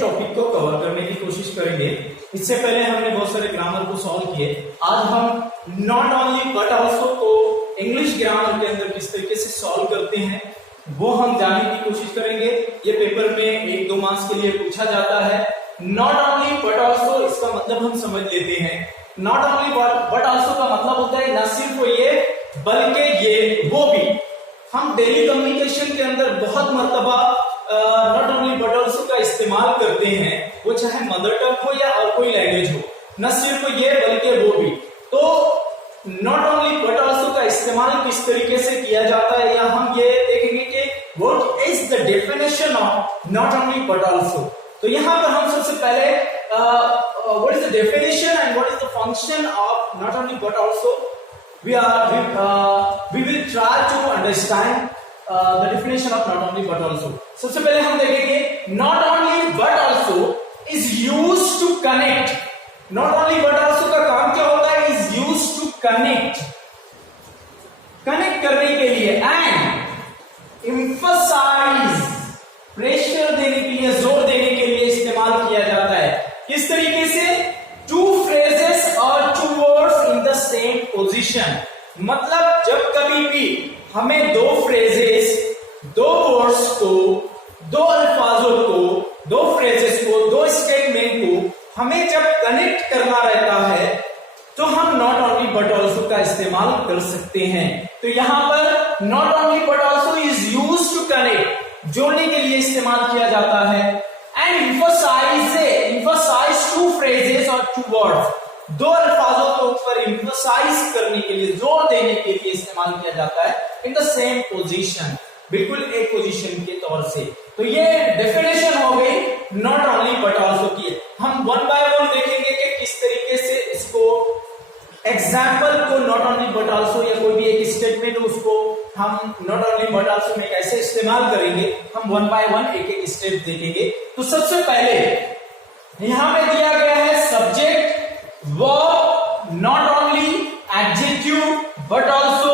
Topic को cover करने की कोशिश करेंगे। इससे पहले हमने बहुत सारे ग्रामर को सॉल्व किए। आज हम नॉट ओनली बट ऑल्सो को इंग्लिश ग्रामर के अंदर किस तरीके से सॉल्व करते हैं वो हम जानने की कोशिश करेंगे। ये पेपर में 1-2 मार्क्स के लिए पूछा जाता है। नॉट ओनली बट ऑल्सो, इसका मतलब हम समझ लेते हैं। नॉट ओनली बट ऑल्सो का मतलब होता है न सिर्फ ये बल्कि ये वो भी। हम डेली कम्युनिकेशन के अंदर बहुत मर्तबा नॉट ओनली बट ऑल्सो का इस्तेमाल करते हैं, वो चाहे मदर टंग हो या और कोई लैंग्वेज हो। न सिर्फ ये बल्कि वो भी। तो नॉट ओनली बट ऑल्सो का इस्तेमाल किस तरीके से किया जाता है या हम ये देखेंगे कि what is the definition of not only but also. तो यहाँ पर हम सबसे पहले what is the definition and what is the function of not only but also we will try to understand the definition of not only but also. सबसे पहले हम देखेंगे not only but also is used to connect. not only but also का काम क्या होता है? is used to connect करने के लिए and emphasize, प्रेशर देने के लिए, जोर देने के लिए इस्तेमाल किया जाता है। किस तरीके से? टू फ्रेजेस और two words in the same position. मतलब जब कभी भी हमें दो फ्रेजेस, दो वर्ड्स को, दो अल्फाजों को, दो फ्रेजेस को, दो स्टेटमेंट को हमें जब कनेक्ट करना रहता है तो हम नॉट ओनली बट ऑल्सो का इस्तेमाल कर सकते हैं। तो यहां पर not only but also is used to connect, जोड़ने के लिए इस्तेमाल किया जाता है। एंड emphasize टू फ्रेजेस और टू वर्ड्स, दो अल्फाजों के ऊपर emphasize करने के लिए, जोर देने के लिए इस्तेमाल किया जाता है इन द सेम पोजीशन, बिल्कुल एक पोजीशन के तौर से। तो ये डेफिनेशन हो गई नॉट ओनली बट ऑल्सो की। हम वन बाय वन देखेंगे कि किस तरीके से इसको एग्जाम्पल को नॉट ओनली बट ऑल्सो या कोई भी एक स्टेटमेंट उसको हम नॉट ओनली बट ऑल्सो में कैसे इस्तेमाल करेंगे। हम वन बाय वन एक एक स्टेप देखेंगे। तो सबसे पहले यहां पे दिया गया है subject, verb, not only, adjective but also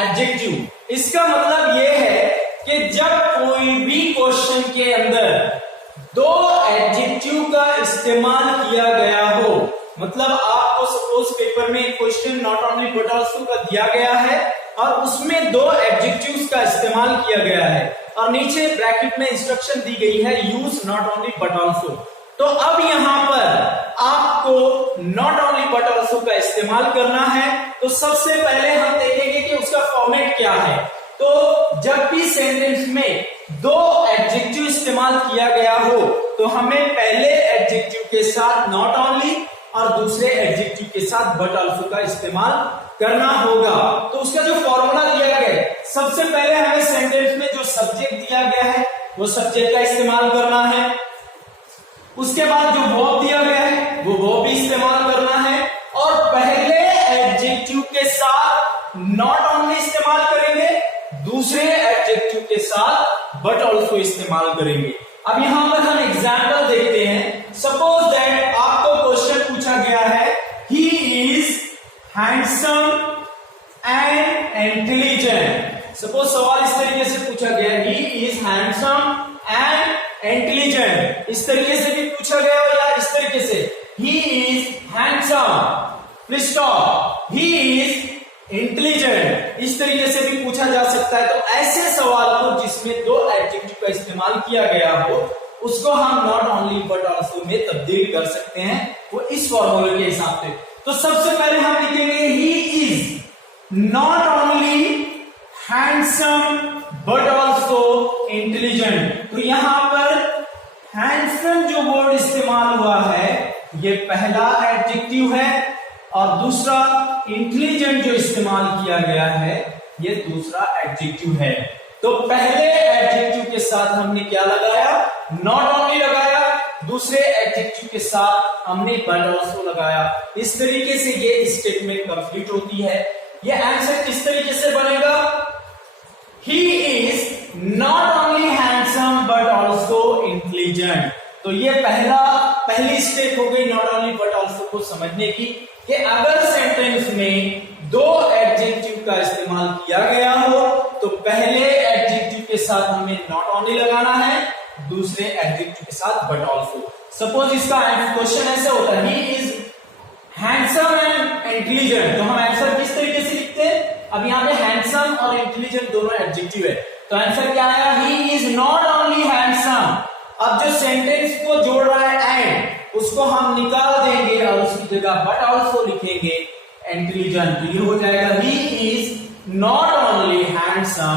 adjective. इसका मतलब यह है कि जब कोई भी क्वेश्चन के अंदर दो एडजेक्टिव का इस्तेमाल किया गया हो, मतलब आपको सपोज पेपर में एक question not only but also का दिया गया है और उसमें दो एडजेक्टिव्स का इस्तेमाल किया गया है और नीचे ब्रैकेट में इंस्ट्रक्शन दी गई है use not only but also. तो अब यहां पर आपको नॉट ओनली बट ऑल्सो का इस्तेमाल करना है। तो सबसे पहले हम देखेंगे कि उसका फॉर्मेट क्या है। तो जब भी सेंटेंस में दो एडजेक्टिव इस्तेमाल किया गया हो तो हमें पहले एडजेक्टिव के साथ नॉट ओनली और दूसरे एडजेक्टिव के साथ बट ऑल्सो का इस्तेमाल करना होगा। तो उसका जो फॉर्मूला दिया गया है, सबसे पहले हमें सेंटेंस में जो सब्जेक्ट दिया गया है वो सब्जेक्ट का इस्तेमाल करना है। उसके बाद जो वर्ब दिया गया है वो वर्ब भी इस्तेमाल करना है और पहले एडजेक्टिव के साथ नॉट ओनली इस्तेमाल करेंगे, दूसरे एडजेक्टिव के साथ बट ऑल्सो इस्तेमाल करेंगे। अब यहां पर हम एग्जाम्पल देखते हैं। सपोज दैट आपको क्वेश्चन पूछा गया है he is handsome and intelligent. Suppose सवाल इस तरीके से पूछा गया he is handsome and intelligent, इस तरीके से भी पूछा गया हो या इस तरीके से he is handsome please stop, he is intelligent, इस तरीके से भी पूछा जा सकता है। तो ऐसे सवाल को जिसमें दो एडजेक्टिव का इस्तेमाल किया गया हो उसको हम नॉट ओनली बट ऑल्सो में तब्दील कर सकते हैं, वो इस फॉर्मूले के हिसाब से। तो सबसे पहले हम लिखेंगे he is not only handsome but also intelligent. तो यहां पर हैंडसम जो वर्ड इस्तेमाल हुआ है ये पहला एडजेक्टिव है और दूसरा इंटेलिजेंट जो इस्तेमाल किया गया है ये दूसरा एडजेक्टिव है। तो पहले एडजेक्टिव के साथ हमने क्या लगाया? नॉट ओनली लगाया, दूसरे एडजेक्टिव के साथ हमने बट ऑल्सो लगाया। इस तरीके से ये स्टेटमेंट कंप्लीट होती है। ये आंसर किस तरीके से बनेगा? He is not only handsome but also intelligent. तो ये पहली स्टेप हो गई नॉट ओनली बट ऑल्सो को समझने की कि अगर सेंटेंस में दो एडजेक्टिव का इस्तेमाल किया गया हो तो पहले एडजेक्टिव के साथ हमें नॉट ओनली लगाना है दूसरे एडजेक्टिव के साथ बट ऑल्सो। सपोज इसका क्वेश्चन ऐसे होता है, he is handsome and intelligent, तो हम आंसर किस तरीके से लिखते हैं? अब यहाँ पे हैंडसम और इंटेलिजेंट दोनों एडजेक्टिव है, तो आंसर क्या आएगा? He is not only handsome. अब जो सेंटेंस को जोड़ रहा है एंड, उसको हम निकाल देंगे और उसकी जगह बट ऑल्सो लिखेंगे इंटेलिजेंट, तो ये हो जाएगा he is not only handsome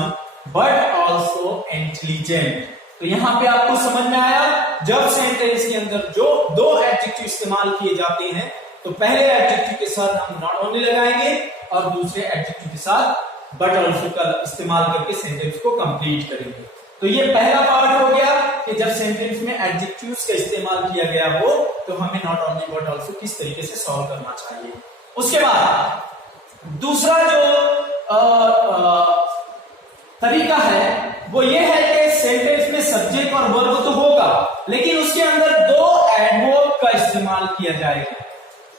but also intelligent. तो यहां पे आपको समझ में आया, जब सेंटेंस के अंदर जो दो एडजेक्टिव इस्तेमाल किए जाते हैं तो पहले एडजेक्टिव के साथ हम नॉट ओनली लगाएंगे और दूसरे एडजेक्टिव के साथ बट ऑल्सो का इस्तेमाल करके सेंटेंस को कंप्लीट करेंगे। तो ये पहला पार्ट हो गया कि जब सेंटेंस में एडजेक्टिव्स का इस्तेमाल किया गया हो तो हमें नॉट ओनली बट ऑल्सो किस तरीके से सॉल्व करना चाहिए। उसके बाद दूसरा जो तरीका है वो ये है कि सेंटेंस में सब्जेक्ट और वर्ब तो होगा, लेकिन उसके अंदर दो एडवर्ब का इस्तेमाल किया जाएगा,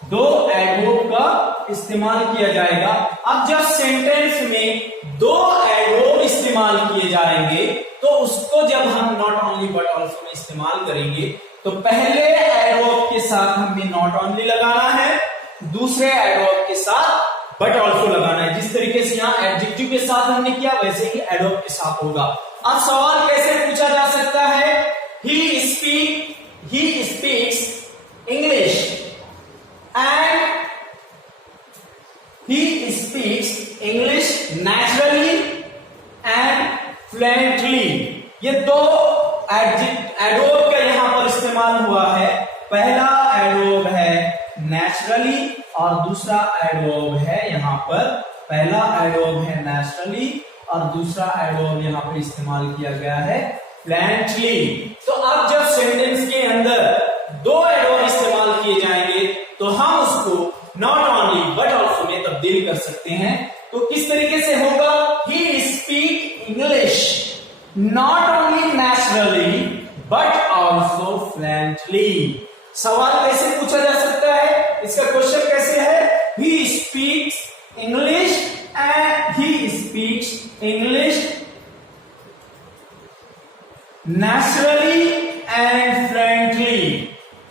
दो एडवर्ब का इस्तेमाल किया जाएगा। अब जब सेंटेंस में दो एडवर्ब इस्तेमाल किए जाएंगे तो उसको जब हम नॉट ओनली बट ऑल्सो में इस्तेमाल करेंगे तो पहले एडवर्ब के साथ हमें नॉट ओनली लगाना है, दूसरे एडवर्ब के साथ बट ऑल्सो लगाना है। जिस तरीके से यहाँ एडजेक्टिव के साथ हमने किया वैसे ही एडवर्ब के साथ होगा। अब सवाल कैसे पूछा जा सकता है? He speaks English and he speaks English naturally and fluently. ये दो एडवर्ब का यहां पर इस्तेमाल हुआ है। पहला एडवर्ब है नेचुरली और दूसरा एडवर्ब है यहां पर, पहला एडवर्ब है नेचुरली और दूसरा एडवर्ब यहां पर इस्तेमाल किया गया है फ्लुएंटली। तो अब जब सेंटेंस के अंदर दो एडवर्ब इस्तेमाल किए जाएंगे तो हम उसको नॉट ओनली बट ऑल्सो में तब्दील कर सकते हैं। तो किस तरीके से होगा? He speak English not only naturally but also fluently. सवाल कैसे पूछा जा सकता है? इसका क्वेश्चन कैसे है? He speaks English and he speaks English naturally and fluently.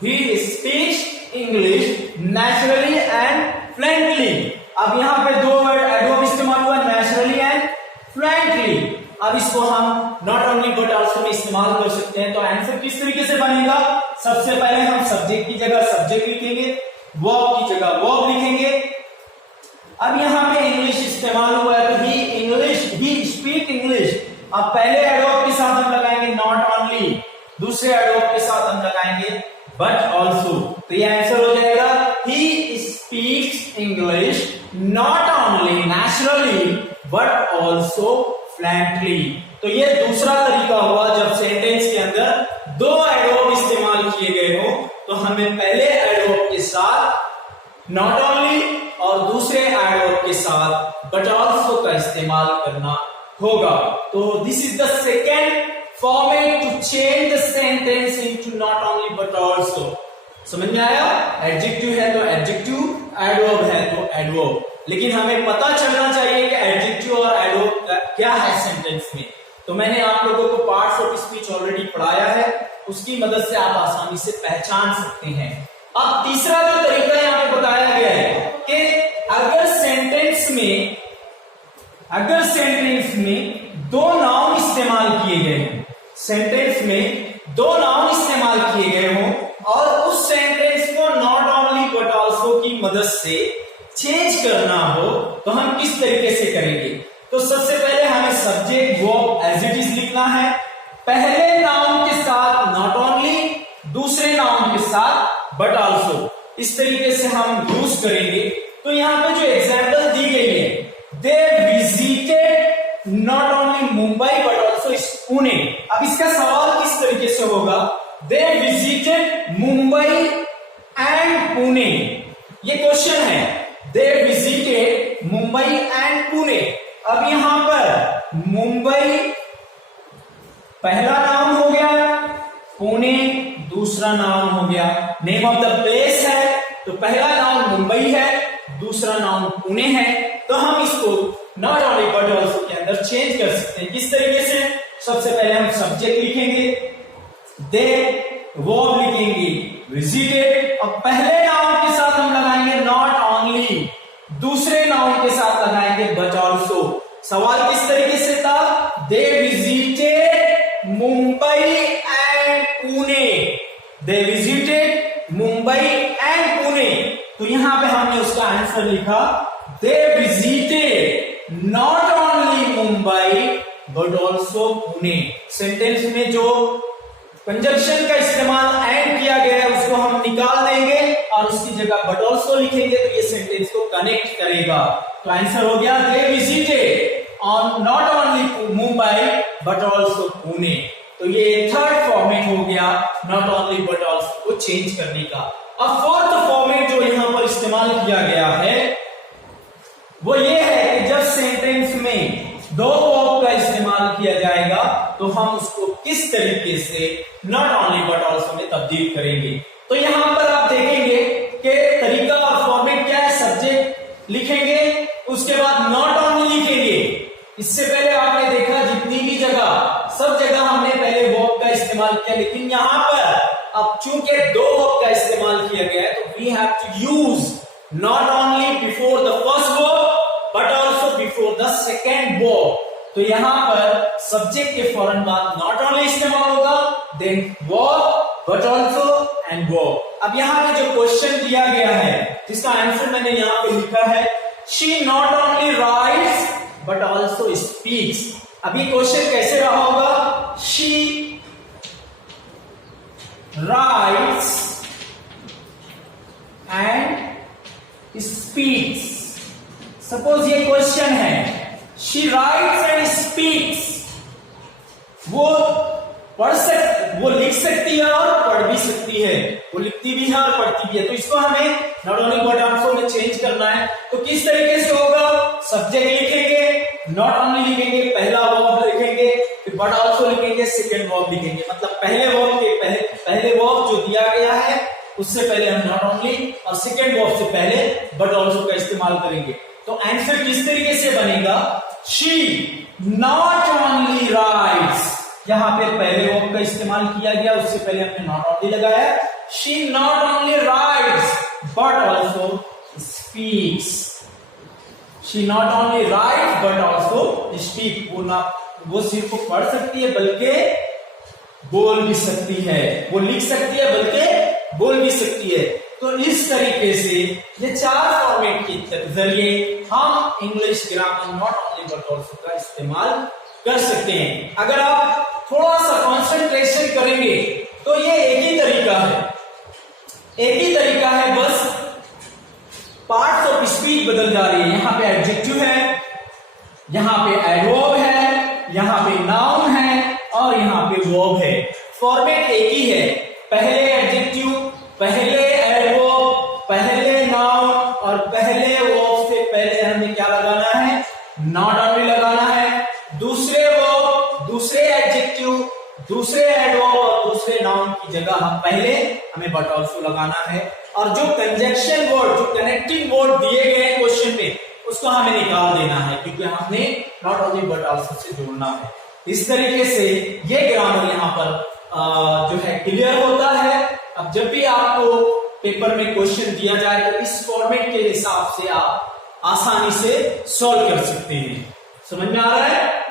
He speaks English naturally and fluently. अब यहां पे दो वर्ड एडवर्ब इस्तेमाल हुआ, नेचुरली एंड फ्लुएंटली। अब इसको हम नॉट ओनली बट ऑल्सो में इस्तेमाल कर सकते हैं। तो आंसर किस तरीके से बनेगा? सबसे पहले हम सब्जेक्ट की जगह सब्जेक्ट लिखेंगे, वर्ब की जगह वर्ब लिखेंगे। अब यहां पे इंग्लिश इस्तेमाल हुआ है तो ही स्पीक इंग्लिश। अब पहले एडवर्ब के साथ हम लगाएंगे नॉट ओनली, दूसरे एडवर्ब के साथ हम लगाएंगे बट ऑल्सो। तो ये आंसर हो जाएगा he speaks English not only naturally but also fluently. तो ये दूसरा तरीका हुआ जब सेंटेंस के अंदर दो एडवर्ब इस्तेमाल किए गए हो तो हमें पहले एडवर्ब के साथ नॉट ओनली और दूसरे एडवर्ब के साथ बट ऑल्सो का इस्तेमाल करना होगा। तो this is the second format to change the sentence into not only but also. समझ में आया? एडजेक्टिव है तो एडजेक्टिव, एडवर्ब है तो एडवर्ब, लेकिन हमें पता चलना चाहिए कि एडजेक्टिव और एडवर्ब क्या है सेंटेंस में। तो मैंने आप लोगों को पार्ट्स ऑफ स्पीच ऑलरेडी पढ़ाया है, उसकी मदद से आप आसानी से पहचान सकते हैं। अब तीसरा जो तरीका यहाँ पे बताया गया है कि अगर सेंटेंस में दो नाउन इस्तेमाल किए गए हैं, सेंटेंस में दो नाउन इस्तेमाल किए गए हों और उस सेंटेंस को नॉट ओनली बट ऑल्सो की मदद से चेंज करना हो तो हम किस तरीके से करेंगे? तो सबसे पहले हमें subject verb as it is लिखना है, पहले नाउन के साथ नॉट ओनली, दूसरे नाउन के साथ बट ऑल्सो। इस तरीके से हम यूज करेंगे। तो यहाँ पे जो एग्जाम्पल दी गई है, they visited not only Mumbai but also Pune. अब इसका सवाल किस तरीके से होगा? They visited Mumbai and Pune, ये क्वेश्चन है। They visited Mumbai and Pune. अब यहां पर मुंबई पहला नाउन हो गया, पुणे दूसरा नाउन हो गया। नेम ऑफ द प्लेस है तो पहला नाउन मुंबई है, दूसरा नाउन पुणे है। तो हम इसको नॉट ओनली बट ऑल्सो के अंदर चेंज कर सकते हैं। किस तरीके से? सबसे पहले हम सब्जेक्ट लिखेंगे, दे वर्ब लिखेंगे विजिटेड। अब पहले नाउन के साथ हम लगाएंगे नॉट ओनली, दूसरे नाउन के साथ लगाएंगे बट ऑल्सो। सवाल किस तरीके से था? They visited Mumbai and Pune, they visited Mumbai and Pune. तो यहां पे हमने उसका आंसर लिखा they visited not only Mumbai but also Pune. Sentence में जो कंजंक्शन का इस्तेमाल एंड किया गया है उसको हम निकाल देंगे और उसकी जगह बट ऑल्सो लिखेंगे, तो ये सेंटेंस को कनेक्ट करेगा। तो आंसर हो गया they visited on not only Mumbai but also Pune. तो ये थर्ड फॉर्मेट हो गया नॉट ओनली बट ऑल्सो को चेंज करने का। अब फोर्थ फॉर्मेट जो यहां पर इस्तेमाल किया गया है वो ये है कि जब सेंटेंस में दो वर्ब का इस्तेमाल किया जाएगा तो हम उसको किस तरीके से नॉट ओनली बट ऑल्सो में तब्दील करेंगे। तो यहां पर आप देखेंगे कि तरीका और फॉर्मेट क्या है। सब्जेक्ट लिखेंगे, उसके बाद नॉट ओनली लिखेंगे। इससे पहले आपने देखा जितनी भी जगह सब जगह हमने पहले वर्ब का इस्तेमाल किया, लेकिन यहां पर अब चूंकि दो वर्ब का इस्तेमाल किया गया है तो we have to use not only before the first verb but also before the second verb. तो यहां पर सब्जेक्ट के फौरन बाद नॉट ओनली इस्तेमाल होगा, then verb but also and verb. अब यहां पे जो क्वेश्चन दिया गया है जिसका आंसर मैंने यहां पे लिखा है she not only rights but also speaks. अब ये क्वेश्चन कैसे रहा होगा? She writes and speaks. Suppose ये क्वेश्चन है शी राइट्स एंड स्पीक्स, वो वो लिख सकती है और पढ़ भी सकती है, वो लिखती भी है और पढ़ती भी है। तो इसको हमें नॉट ओनली बट ऑल्सो में चेंज करना है। तो किस तरीके से होगा? सब्जेक्ट लिखेंगे, नॉट ओनली लिखेंगे, पहला वर्ब लिखेंगे, फिर बट ऑल्सो लिखेंगे, सेकेंड वर्ब लिखेंगे। मतलब पहले वर्ब के पहले वर्ब जो दिया गया है उससे पहले हम नॉट ओनली और सेकेंड वर्ब से पहले बट ऑल्सो का इस्तेमाल करेंगे। तो आंसर किस तरीके से बनेगा? शी नॉट ओनली राइट्स, यहां पे पहले वर्ब का इस्तेमाल किया गया, उससे पहले हमने नॉट ओनली लगाया। She not only rights but also speaks, she not only rights but also speak. वो सिर्फ पढ़ सकती है बल्कि बोल भी सकती है, वो लिख सकती है बल्कि बोल भी सकती है। तो इस तरीके से ये चार फॉर्मेट के जरिए हम English grammar not only but also का इस्तेमाल कर सकते हैं। अगर आप थोड़ा सा कंसंट्रेशन करेंगे तो ये एक ही तरीका है, एक ही तरीका है, बस पार्ट्स ऑफ स्पीच बदल जा रही है। यहां पे एडजेक्टिव है, यहां पे एडवर्ब है, यहां पे नाउन है और यहां पे वर्ब है। फॉर्मेट एक ही है, पहले एडजेक्टिव, पहले एडवर्ब, पहले नाउन और पहले वर्ब से पहले हमें क्या लगाना है? नॉट ओनली लगाना है। दूसरे वर्ब, दूसरे एडजेक्टिव, दूसरे एडवर्ब और दूसरे नाउन की जगह हमें बट ऑल्सो लगाना है। और जो कंजक्शन वर्ड, जो कनेक्टिंग वर्ड दिए गए हैं क्वेश्चन में, उसको हमें निकाल देना है क्योंकि हमने not only but also say जोड़ना है। इस तरीके से ये ग्रामर यहाँ पर जो है क्लियर होता है। अब जब भी आपको पेपर में क्वेश्चन दिया जाए तो इस फॉर्मेट के हिसाब से आप आसानी से सॉल्व कर सकते हैं। समझ में आ रहा है?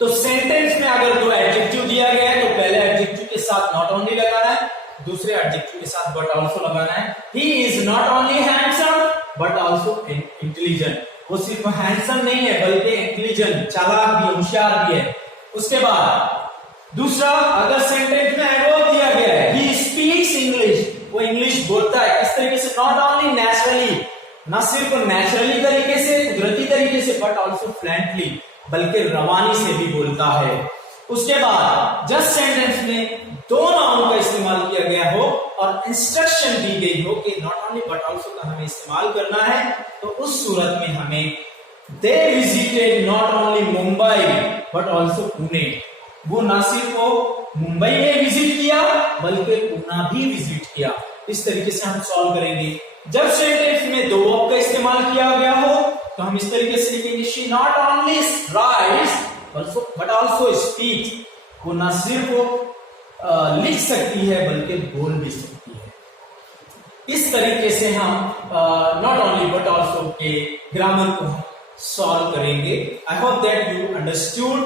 तो सेंटेंस में अगर दो एडजेक्टिव दिया गया है तो पहले एडजेक्टिव के साथ नॉट ओनली लगाना है, दूसरे एडजेक्टिव के साथ बट ऑल्सो लगाना है। He is not only handsome but also intelligent. वो सिर्फ हैंडसम नहीं है बल्कि इंटेलिजेंट, चालाक भी, होशियार भी है। उसके बाद दूसरा, अगर सेंटेंस में एडवर्ब दिया गया है ही स्पीक्स इंग्लिश, वो इंग्लिश बोलता है। किस तरीके से? नॉट ओनली नेचुरली, ना सिर्फ नेचुरली तरीके से, कुदरती तरीके से, बट ऑल्सो फ्लुएंटली, बल्कि रवानी से भी बोलता है। उसके बाद जस्ट सेंटेंस में दो नाउन का इस्तेमाल किया गया हो और इंस्ट्रक्शन दी गई हो कि नॉट ओनली बट ऑल्सो का हमें इस्तेमाल करना है, तो उस सूरत में हमें they visited not only Mumbai but also Pune. वो ना सिर्फ मुंबई ने विजिट किया बल्कि पुणे भी विजिट किया। इस तरीके से हम सॉल्व करेंगे। जब सेंटेंस में दो वर्ब का इस्तेमाल किया गया हो तो हम इस तरीके से लिखेंगे she not only rights but also speaks. वो ना सिर्फ लिख सकती है बल्कि बोल भी सकती है। इस तरीके से हम नॉट ओनली बट ऑल्सो के ग्रामर को सॉल्व करेंगे। I hope that you understood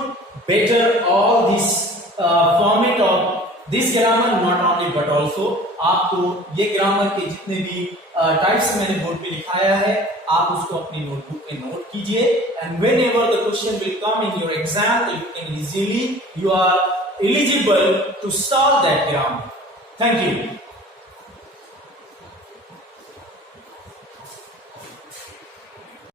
better all this format of this grammar, not only but also. आपको ये ग्रामर के जितने भी टाइप्स मैंने बोर्ड पे लिखाया है, आप उसको अपनी नोटबुक में नोट कीजिए, and whenever the question will come in your exam, you can easily, you are eligible to solve that grammar. Thank you.